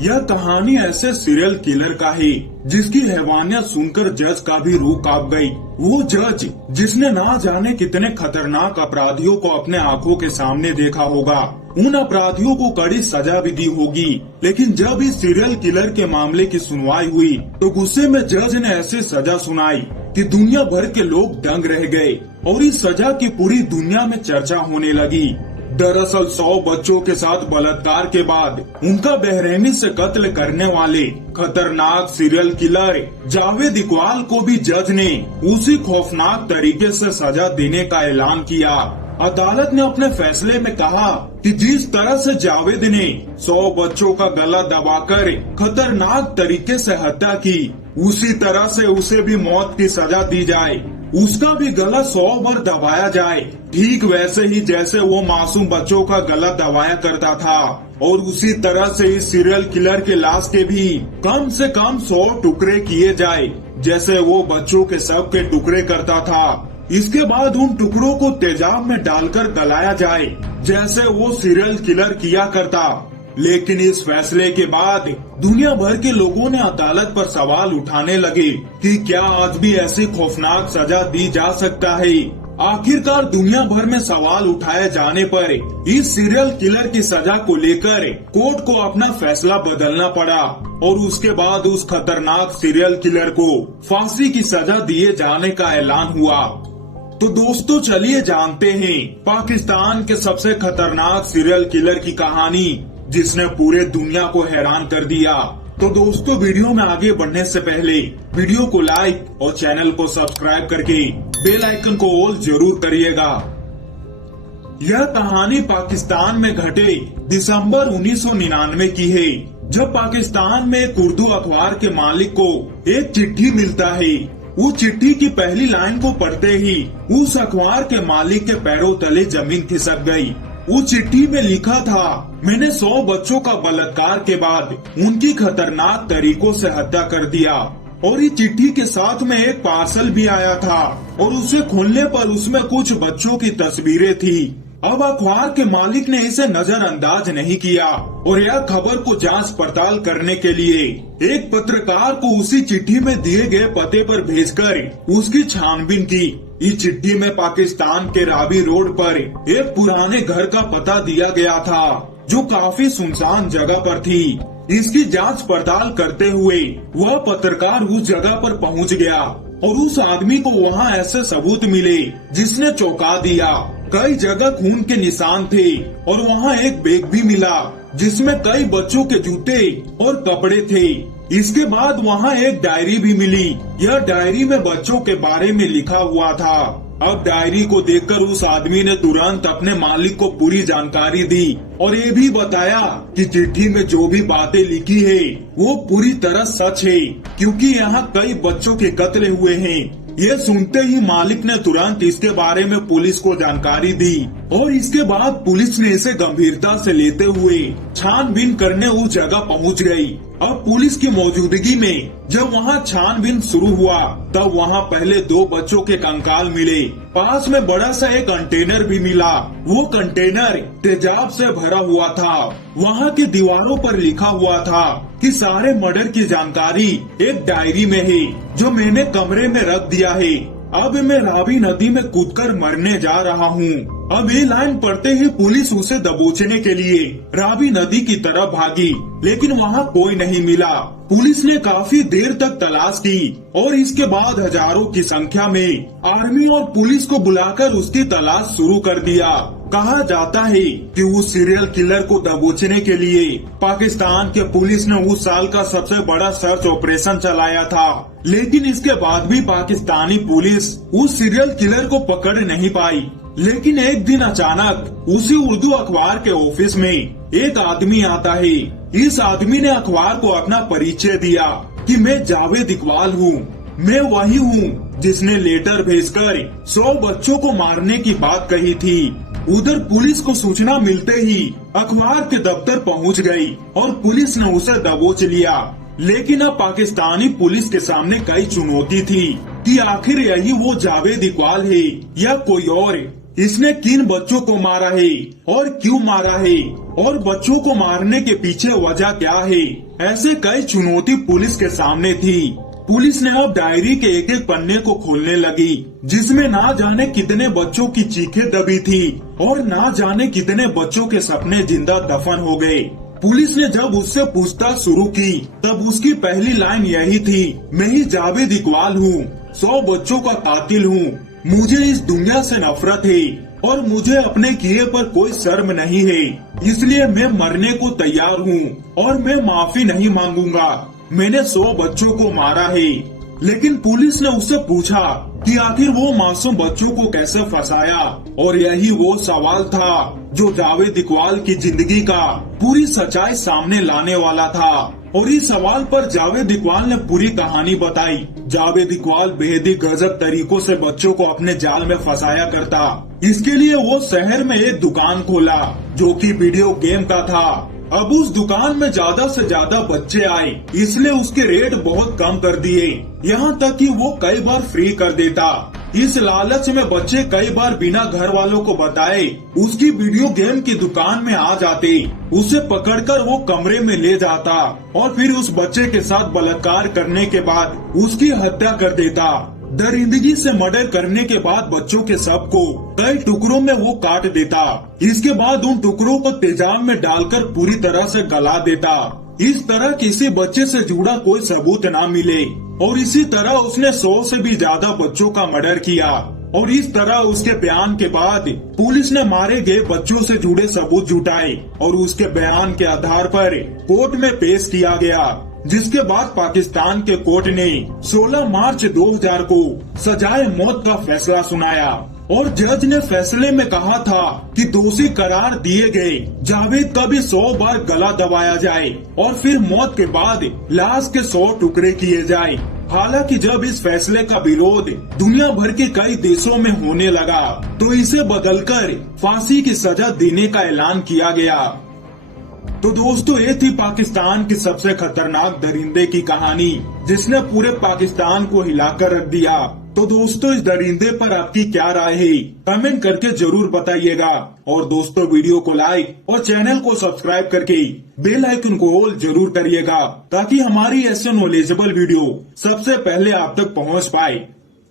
यह कहानी ऐसे सीरियल किलर का है जिसकी हैवानियत सुनकर जज का भी रूह कांप गई। वो जज जिसने ना जाने कितने खतरनाक अपराधियों को अपने आंखों के सामने देखा होगा, उन अपराधियों को कड़ी सजा भी दी होगी। लेकिन जब इस सीरियल किलर के मामले की सुनवाई हुई तो गुस्से में जज ने ऐसी सजा सुनाई कि दुनिया भर के लोग दंग रह गए और इस सजा की पूरी दुनिया में चर्चा होने लगी। दरअसल 100 बच्चों के साथ बलात्कार के बाद उनका बेरहमी से कत्ल करने वाले खतरनाक सीरियल किलर जावेद इकबाल को भी जज ने उसी खौफनाक तरीके से सजा देने का ऐलान किया। अदालत ने अपने फैसले में कहा कि जिस तरह से जावेद ने 100 बच्चों का गला दबाकर खतरनाक तरीके से हत्या की, उसी तरह से उसे भी मौत की सजा दी जाए। उसका भी गला 100 बार दबाया जाए, ठीक वैसे ही जैसे वो मासूम बच्चों का गला दबाया करता था। और उसी तरह से इस सीरियल किलर के लाश के भी कम से कम 100 टुकड़े किए जाए, जैसे वो बच्चों के शव के टुकड़े करता था। इसके बाद उन टुकड़ों को तेजाब में डालकर गलाया जाए, जैसे वो सीरियल किलर किया करता। लेकिन इस फैसले के बाद दुनिया भर के लोगों ने अदालत पर सवाल उठाने लगे कि क्या आज भी ऐसी खौफनाक सजा दी जा सकता है। आखिरकार दुनिया भर में सवाल उठाए जाने पर इस सीरियल किलर की सजा को लेकर कोर्ट को अपना फैसला बदलना पड़ा और उसके बाद उस खतरनाक सीरियल किलर को फांसी की सजा दिए जाने का ऐलान हुआ। तो दोस्तों चलिए जानते हैं पाकिस्तान के सबसे खतरनाक सीरियल किलर की कहानी, जिसने पूरे दुनिया को हैरान कर दिया। तो दोस्तों वीडियो में आगे बढ़ने से पहले वीडियो को लाइक और चैनल को सब्सक्राइब करके बेल आइकन को ऑल जरूर करिएगा। यह कहानी पाकिस्तान में घटे दिसंबर 1999 की है, जब पाकिस्तान में एक उर्दू अखबार के मालिक को एक चिट्ठी मिलता है। उस चिट्ठी की पहली लाइन को पढ़ते ही उस अखबार के मालिक के पैरों तले जमीन खिसक गई। उस चिट्ठी में लिखा था, मैंने 100 बच्चों का बलात्कार के बाद उनकी खतरनाक तरीकों से हत्या कर दिया। और इस चिट्ठी के साथ में एक पार्सल भी आया था और उसे खोलने पर उसमें कुछ बच्चों की तस्वीरें थी। अब अखबार के मालिक ने इसे नजरअंदाज नहीं किया और यह खबर को जांच पड़ताल करने के लिए एक पत्रकार को उसी चिट्ठी में दिए गए पते पर भेजकर उसकी छानबीन की। इस चिट्ठी में पाकिस्तान के रावी रोड पर एक पुराने घर का पता दिया गया था, जो काफी सुनसान जगह पर थी। इसकी जांच पड़ताल करते हुए वह पत्रकार उस जगह पर पहुंच गया और उस आदमी को वहां ऐसे सबूत मिले जिसने चौंका दिया। कई जगह खून के निशान थे और वहां एक बैग भी मिला जिसमें कई बच्चों के जूते और कपड़े थे। इसके बाद वहां एक डायरी भी मिली। यह डायरी में बच्चों के बारे में लिखा हुआ था। अब डायरी को देखकर उस आदमी ने तुरंत अपने मालिक को पूरी जानकारी दी और ये भी बताया कि चिट्ठी में जो भी बातें लिखी है वो पूरी तरह सच है, क्योंकि यहाँ कई बच्चों के कत्ल हुए हैं। ये सुनते ही मालिक ने तुरंत इसके बारे में पुलिस को जानकारी दी और इसके बाद पुलिस ने इसे गंभीरता से लेते हुए छानबीन करने उस जगह पहुंच गई। अब पुलिस की मौजूदगी में जब वहां छानबीन शुरू हुआ तब वहां पहले 2 बच्चों के कंकाल मिले। पास में बड़ा सा एक कंटेनर भी मिला। वो कंटेनर तेजाब से भरा हुआ था। वहां की दीवारों पर लिखा हुआ था कि सारे मर्डर की जानकारी एक डायरी में है, जो मैंने कमरे में रख दिया है। अब मैं रावी नदी में कूदकर मरने जा रहा हूँ। अब ये लाइन पढ़ते ही पुलिस उसे दबोचने के लिए रावी नदी की तरफ भागी, लेकिन वहाँ कोई नहीं मिला। पुलिस ने काफी देर तक तलाश की और इसके बाद हजारों की संख्या में आर्मी और पुलिस को बुलाकर उसकी तलाश शुरू कर दिया। कहा जाता है कि उस सीरियल किलर को दबोचने के लिए पाकिस्तान के पुलिस ने उस साल का सबसे बड़ा सर्च ऑपरेशन चलाया था, लेकिन इसके बाद भी पाकिस्तानी पुलिस उस सीरियल किलर को पकड़ नहीं पाई। लेकिन एक दिन अचानक उसी उर्दू अखबार के ऑफिस में एक आदमी आता है। इस आदमी ने अखबार को अपना परिचय दिया कि मैं जावेद इकबाल हूँ। मैं वही हूँ जिसने लेटर भेजकर 100 बच्चों को मारने की बात कही थी। उधर पुलिस को सूचना मिलते ही अखबार के दफ्तर पहुँच गई और पुलिस ने उसे दबोच लिया। लेकिन अब पाकिस्तानी पुलिस के सामने कई चुनौती थी कि आखिर यही वो जावेद इकबाल है या कोई और। इसने किन बच्चों को मारा है और क्यों मारा है और बच्चों को मारने के पीछे वजह क्या है। ऐसे कई चुनौती पुलिस के सामने थी। पुलिस ने अब डायरी के एक एक पन्ने को खोलने लगी, जिसमें ना जाने कितने बच्चों की चीखें दबी थी और ना जाने कितने बच्चों के सपने जिंदा दफन हो गए। पुलिस ने जब उससे पूछताछ शुरू की तब उसकी पहली लाइन यही थी, मैं ही जावेद इकबाल हूँ, 100 बच्चों का कातिल हूँ। मुझे इस दुनिया से नफरत है और मुझे अपने किए पर कोई शर्म नहीं है, इसलिए मैं मरने को तैयार हूँ और मैं माफी नहीं मांगूंगा। मैंने 100 बच्चों को मारा है। लेकिन पुलिस ने उससे पूछा कि आखिर वो मासूम बच्चों को कैसे फंसाया, और यही वो सवाल था जो जावेद इकबाल की जिंदगी का पूरी सच्चाई सामने लाने वाला था। और इस सवाल पर जावेद इकबाल ने पूरी कहानी बताई। जावेद इकबाल बेहद ही गजब तरीकों से बच्चों को अपने जाल में फंसाया करता। इसके लिए वो शहर में एक दुकान खोला जो कि वीडियो गेम का था। अब उस दुकान में ज्यादा से ज्यादा बच्चे आए, इसलिए उसके रेट बहुत कम कर दिए, यहाँ तक कि वो कई बार फ्री कर देता। इस लालच में बच्चे कई बार बिना घर वालों को बताए उसकी वीडियो गेम की दुकान में आ जाते। उसे पकड़कर वो कमरे में ले जाता और फिर उस बच्चे के साथ बलात्कार करने के बाद उसकी हत्या कर देता। दरिंदगी से मर्डर करने के बाद बच्चों के शव को कई टुकड़ों में वो काट देता। इसके बाद उन टुकड़ों को तेजाब में डालकर पूरी तरह से गला देता। इस तरह किसी बच्चे से जुड़ा कोई सबूत ना मिले, और इसी तरह उसने 100 से भी ज्यादा बच्चों का मर्डर किया। और इस तरह उसके बयान के बाद पुलिस ने मारे गए बच्चों से जुड़े सबूत जुटाए और उसके बयान के आधार पर कोर्ट में पेश किया गया, जिसके बाद पाकिस्तान के कोर्ट ने 16 मार्च 2000 को सजाए मौत का फैसला सुनाया। और जज ने फैसले में कहा था कि दोषी करार दिए गए जावेद का भी 100 बार गला दबाया जाए और फिर मौत के बाद लाश के 100 टुकड़े किए जाए। हालांकि जब इस फैसले का विरोध दुनिया भर के कई देशों में होने लगा तो इसे बदलकर फांसी की सजा देने का ऐलान किया गया। तो दोस्तों, ये थी पाकिस्तान की सबसे खतरनाक दरिंदे की कहानी, जिसने पूरे पाकिस्तान को हिलाकर रख दिया। तो दोस्तों, इस दरिंदे पर आपकी क्या राय है, कमेंट करके जरूर बताइएगा। और दोस्तों, वीडियो को लाइक और चैनल को सब्सक्राइब करके बेल आइकन को ऑल जरूर करिएगा, ताकि हमारी ऐसे नॉलेजेबल वीडियो सबसे पहले आप तक पहुंच पाए।